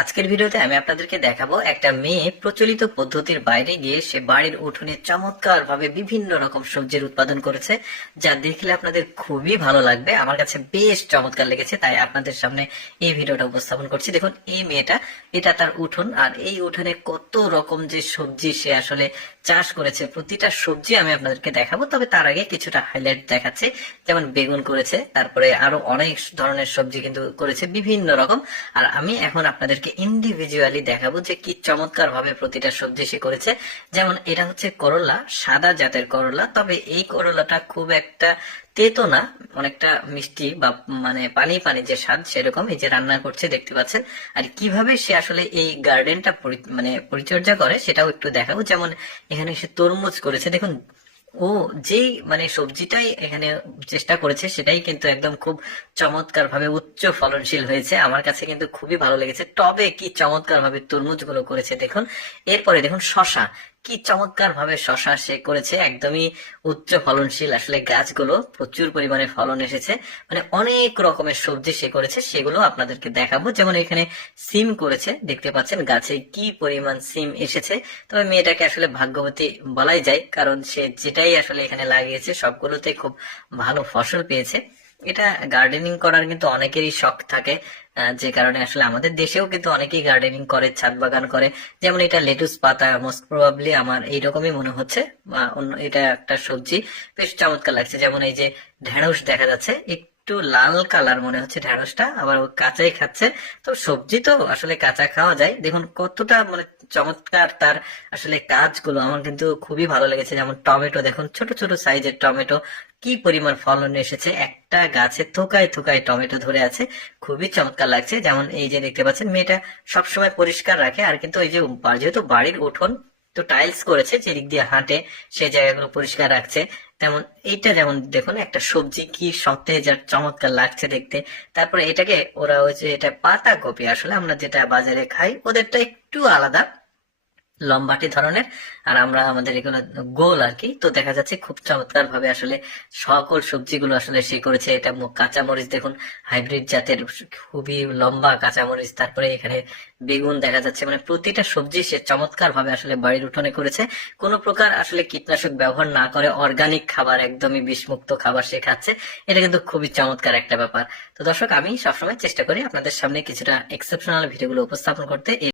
আজকের ভিডিওতে আমি আপনাদেরকে দেখাবো একটা মেয়ে প্রচলিত পদ্ধতির বাইরে গিয়ে সে বাড়ির উঠোনে চমৎকার ভাবে বিভিন্ন রকম সবজির উৎপাদন করেছে, যা দেখলে আপনাদের খুবই ভালো লাগবে। আমার কাছে বেশ চমৎকার লেগেছে, তাই আপনাদের সামনে এই ভিডিওটা উপস্থাপন করছি। দেখুন, এই মেয়েটা, এটা তার উঠোন, আর এই উঠোনে কত রকম যে সবজি সে আসলে চাষ করেছে, প্রতিটা সবজি আমি আপনাদেরকে দেখাবো। তবে তার আগে কিছুটা হাইলাইট দেখাচ্ছে, যেমন বেগুন করেছে, তারপরে আরো অনেক ধরনের সবজি কিন্তু করেছে বিভিন্ন রকম। আর আমি এখন আপনাদেরকে ইন্ডিভিজুয়ালি দেখাবো যে কি চমৎকার ভাবে প্রতিটা সবজি সে করেছে। যেমন এটা হচ্ছে করলা, সাদা জাতের করলা, তবে এই করলাটা খুব একটা তেতো না, অনেকটা মিষ্টি বা মানে পানি পানি যে স্বাদ সেরকম। এই যে রান্না করছে দেখতে পাচ্ছেন। আর কিভাবে সে আসলে এই গার্ডেনটা মানে পরিচর্যা করে সেটাও একটু দেখাবো। যেমন এখানে সে তরমুজ করেছে, দেখুন। ও যেই মানে সবজিটাই এখানে চেষ্টা করেছে সেটাই কিন্তু একদম খুব চমৎকার ভাবে উচ্চ ফলনশীল হয়েছে। আমার কাছে কিন্তু খুবই ভালো লেগেছে। টবে কি চমৎকার ভাবে তরমুজ গুলো করেছে দেখুন। এরপরে দেখুন শশা, কি চমৎকার ভাবে শশা সে করেছে, একদমই উচ্চ ফলনশীল আসলে গাছগুলো, প্রচুর পরিমাণে ফলন এসেছে। মানে অনেক রকমের সবজি সে করেছে, সেগুলো আপনাদেরকে দেখাবো। যেমন এখানে সিম করেছে, দেখতে পাচ্ছেন গাছে কি পরিমাণ সিম এসেছে। তবে মেয়েটাকে আসলে ভাগ্যবতী বলাই যায়, কারণ সে যেটাই আসলে এখানে লাগিয়েছে সবগুলোতে খুব ভালো ফসল পেয়েছে। এটা গার্ডেনিং করার কিন্তু অনেকেরই শখ থাকে, যে কারণে আসলে আমাদের দেশেও কিন্তু অনেকেই গার্ডেনিং করে, ছাদ বাগান করে। যেমন এটা লেটুস পাতা, মোস্ট প্রবাবলি আমার এইরকমই মনে হচ্ছে, বা অন্য এটা একটা সবজি, বেশ চমৎকার লাগছে। যেমন এই যে ঢেঁড়স দেখা যাচ্ছে, একটু লাল কালার মনে হচ্ছে ঢেঁড়সটা, আবার ও কাঁচাই খাচ্ছে। তো সবজি তো আসলে কাঁচা খাওয়া যায়। দেখুন কতটা মানে চমৎকার তার আসলে কাজগুলো, আমার কিন্তু খুবই ভালো লেগেছে। যেমন টমেটো দেখুন, ছোট ছোট সাইজের টমেটো, কি পরিমাণ ফলন এসেছে, একটা গাছে থোকায় থোকায় টমেটো ধরে আছে, খুবই চমৎকার লাগছে। যেমন এই যে দেখতে পাচ্ছেন, মেয়েটা সবসময় পরিষ্কার রাখে। আর কিন্তু এই যে যেহেতু বাড়ির উঠোন, তো টাইলস করেছে, যে দিক দিয়ে হাঁটে সেই জায়গাগুলো পরিষ্কার রাখছে। তেমন এইটা যেমন দেখুন একটা সবজি, কি সতেজ আর চমৎকার লাগছে দেখতে। তারপরে এটাকে ওরা হচ্ছে, এটা পাতা কপি, আসলে আমরা যেটা বাজারে খাই ওদেরটা একটু আলাদা, লম্বাটে ধরনের, আর আমরা আমাদের এগুলো গোল আর কি। তো দেখা যাচ্ছে খুব চমৎকার ভাবে আসলে সকল সবজিগুলো আসলে সে করেছে। এটা কাঁচামরিচ দেখুন, হাইব্রিড জাতের খুবই লম্বা কাঁচামরিচ। তারপরে এখানে বেগুন দেখা যাচ্ছে, মানে প্রতিটা সবজি সে চমৎকার ভাবে আসলে বাড়ির উঠোনে করেছে। কোনো প্রকার আসলে কীটনাশক ব্যবহার না করে অর্গানিক খাবার, একদমই বিষমুক্ত খাবার সে খাচ্ছে। এটা কিন্তু খুবই চমৎকার একটা ব্যাপার। তো দর্শক, আমি সবসময় চেষ্টা করি আপনাদের সামনে কিছুটা এক্সেপশনাল ভিডিওগুলো উপস্থাপন করতে।